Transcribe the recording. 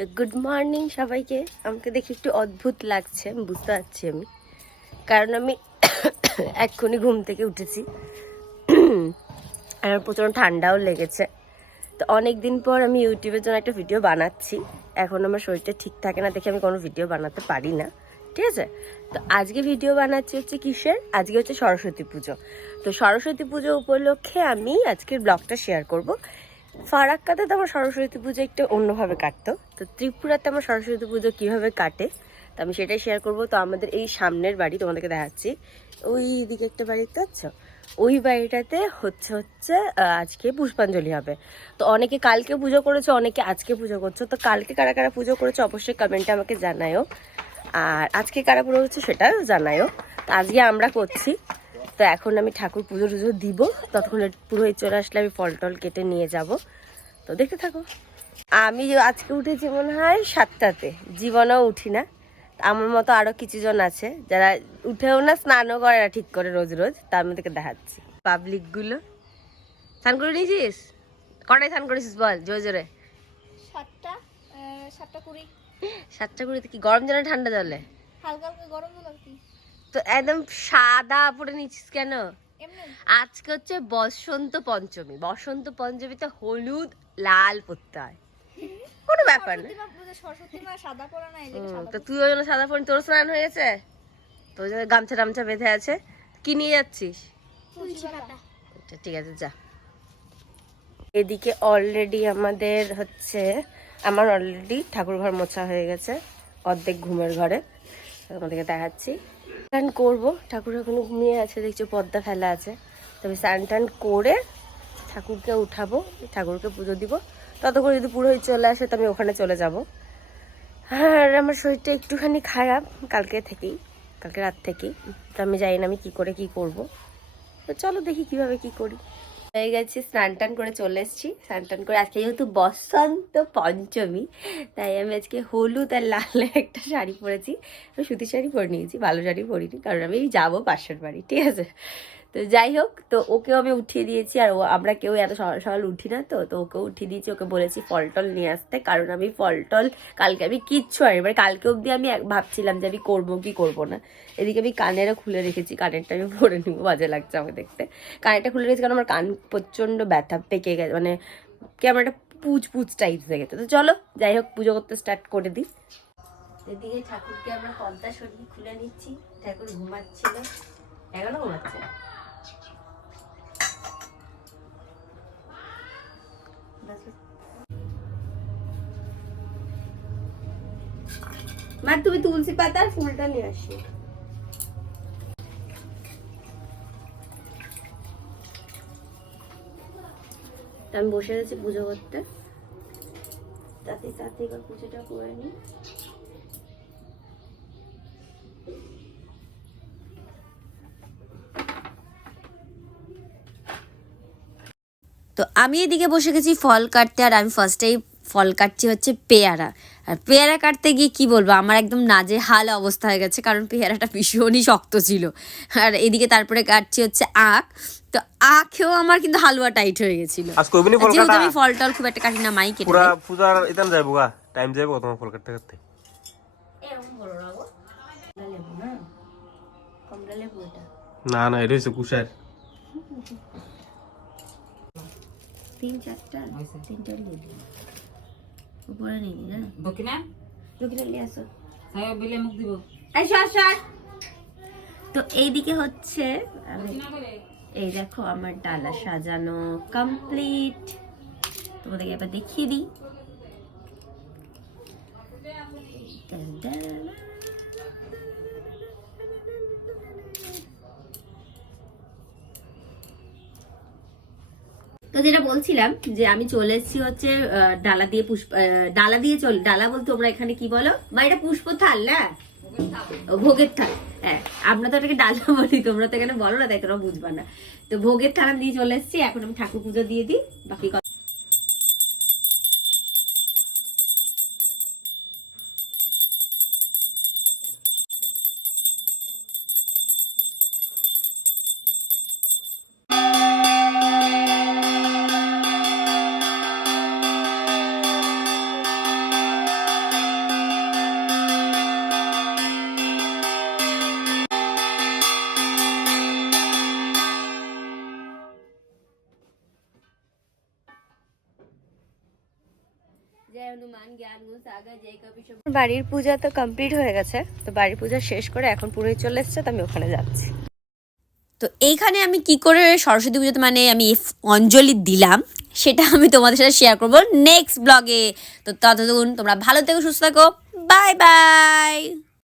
তো good morning সবাইকে। আমাকে দেখে একটু অদ্ভুত লাগছে, আমি বুঝতে পারছি আমি, কারণ আমি এক্ষুনি ঘুম থেকে উঠেছি আর প্রচণ্ড ঠান্ডাও লেগেছে। তো অনেক দিন পর আমি ইউটিউবের জন্য একটা ভিডিও বানাচ্ছি। এখন আমার শরীরটা ঠিক থাকে না দেখে আমি কোনো ভিডিও বানাতে পারি না, ঠিক আছে। তো আজকে ভিডিও বানাচ্ছি হচ্ছে কিসের, আজকে হচ্ছে সরস্বতী পুজো। তো সরস্বতী পুজো উপলক্ষে আমি আজকের ব্লগটা শেয়ার করব। ফারাক্কাতে তো আমার সরস্বতী পুজো একটু অন্যভাবে কাটতো, তো ত্রিপুরাতে আমার সরস্বতী পুজো কীভাবে কাটে তো আমি সেটাই শেয়ার করব। তো আমাদের এই সামনের বাড়ি তোমাদেরকে দেখাচ্ছি, ওই দিকে একটা বাড়িতে আছো, ওই বাড়িটাতে হচ্ছে আজকে পুষ্পাঞ্জলি হবে। তো অনেকে কালকে পুজো করেছো, অনেকে আজকে পুজো করছো। তো কালকে কারা কারা পুজো করেছো অবশ্যই কমেন্টে আমাকে জানায়ও, আর আজকে কারা পুজো হচ্ছে সেটাও জানায়ও। তো আজকে আমরা করছি। তো এখন আমি ঠাকুর পুজো টুজো দিব, ততক্ষণ পুরোহিত চলে আসলে আমি ফল টল কেটে নিয়ে যাব। তো দেখতে থাকো। আমি আজকে উঠেছি মনে হয় 7টাতে, জীবনেও উঠি না। আমার মতো আরও কিছুজন আছে যারা উঠেও না, স্নানও করে না ঠিক করে রোজ রোজ। তার মধ্যে দেখাচ্ছি পাবলিকগুলো। স্নান করে নিয়েছিস? কটায় স্নান করেছিস বল জোরে জোরে? 7:20। 7টা 20তে কি গরম জলে ঠান্ডা জলে? হালকা হালকা গরম জল আর কি। তো একদম সাদা পরে নিচ্ছিস কেন? এমনি আজকে হচ্ছে বসন্ত পঞ্চমী। বসন্ত পঞ্চমীতে হলুদ লাল পরতে হয়, কোনো ব্যাপার না। সরস্বতী মা সাদা পরা না, এদিকে সাদা। তো তুই ওই জন্য সাদা পরি, তোর স্নান হয়ে গেছে, তোর জন্য গামছা টামছা বেঁধে আছে। কি নিয়ে যাচ্ছিস? তুলসী পাতা। আচ্ছা ঠিক আছে যা। এদিকে অলরেডি আমাদের হচ্ছে, আমার অলরেডি ঠাকুর ঘর মোছা হয়ে গেছে, অর্ধেক ঘুমের ঘরে। আমাদেরকে দেখাচ্ছি স্নান করবো। ঠাকুর এখনো ঘুমিয়ে আছে, দেখছি পর্দা ফেলা আছে। তবে স্নান টান করে ঠাকুরকে উঠাবো, ঠাকুরকে পুজো দিব। ততক্ষণ যদি পুরোহিত চলে আসে তো আমি ওখানে চলে যাব। আর আমার শরীরটা একটুখানি খারাপ কালকে রাত থেকেই। তো আমি জানি না আমি কী করে কি করব। তো চলো দেখি কিভাবে কি করি। হয়ে গেছি, স্নান টান করে চলে এসেছি। স্নান টান করে আজকে যেহেতু বসন্ত পঞ্চমী, তাই আমি আজকে হলুদ আর লাল একটা শাড়ি পরেছি। আমি সুতির শাড়ি পরে নিয়েছি, ভালো শাড়ি পরিনি, কারণ আমি যাবো পাশের বাড়ি, ঠিক আছে। তো যাই হোক, তো ওকেও আমি উঠিয়ে দিয়েছি। আর আমরা কেউ এত সকাল সকাল উঠি না, তো ওকেও উঠিয়ে দিয়েছি। ওকে বলেছি ফল টল নিয়ে আসতে, কারণ আমি ফল টল কালকে আমি কিচ্ছু আনি, মানে কালকে অবধি আমি ভাবছিলাম যে আমি করবো কি করবো না। এদিকে আমি কানেরও খুলে রেখেছি, কানেরটা আমি পরে নিবো, বাজে লাগছে আমাকে দেখতে। কানেরটা খুলে রেখেছি কারণ আমার কান প্রচণ্ড ব্যথা পেকে গেছে, মানে কেমন একটা পুচ পুচ টাইপ হয়ে গেছে। তো চলো যাই হোক, পুজো করতে স্টার্ট করে দিই। এদিকে ঠাকুরকে আমরা পর্দা সরিয়ে খুলে নিচ্ছি। ঠাকুর ঘুমাচ্ছিল, এখনো ঘুমাচ্ছে। মা তুমি তুলসী পাতার ফুলটা নিয়ে আসি। আমি বসে গেছি পুজো করতে, তাতে এবার পুজোটা করে নিই। তো আমি এদিকে বসে গেছি ফল কাটতে। আর আমি ফার্স্টেই ফল কাটছি হচ্ছে পেয়ারা। আর পেয়ারা কাটতে গিয়ে কি বলবো, আমার একদম নাজেহাল অবস্থা হয়ে গেছে, কারণ পেয়ারাটা ভীষণই শক্ত ছিল। আর এদিকে তারপরে কাটছি হচ্ছে আখ। তো আখেও আমার কিন্তু হালুয়া টাইট হয়ে গেছিল, যেহেতু আমি ফল টল খুব একটা কাটি না, মাই কেটে পুরা পূজার ইতান যাইবো গা, টাইম যাইবো তোমার ফল কাটতে কাটতে। এরকম বড় না গো, লেবু না, কমলা লেবু এটা। না না, এটা হচ্ছে কুশার। 3-4টা 3টা নিয়ে দিই, উপরে নিয়ে দিই না। দক্ষিণা নিয়ে আসো, বিলে মুখ দিব। তো এইদিকে হচ্ছে এই দেখো আমার ডালা সাজানো কমপ্লিট। তোমাদেরকে এবার দেখিয়ে দিই। তো যেটা বলছিলাম যে আমি চলে এসেছি হচ্ছে ডালা দিয়ে ডালা বলতে তোমরা এখানে কি বলো মা? এটা পুষ্প থাল না, ভোগের থাল। হ্যাঁ, আমরা তো এটাকে ডালা বলি, তোমরা তো এখানে বলো না, তাই তোমরা বুঝবা না। তো ভোগের থালা দিয়ে চলে এসেছি, এখন আমি ঠাকুর পুজো দিয়ে দিই, বাকি বাড়ির পূজা তো কমপ্লিট হয়ে গেছে, তো বাড়ির পূজা শেষ করে এখন পুরোই চলে এসছে, তো আমি ওখানে যাচ্ছি। তো এইখানে আমি কি করে সরস্বতী পুজোতে মানে আমি অঞ্জলি দিলাম সেটা আমি তোমাদের সাথে শেয়ার করবো নেক্সট ব্লগে। তো ততক্ষণ তোমরা ভালো থেকো, সুস্থ থাকো, বাই বাই।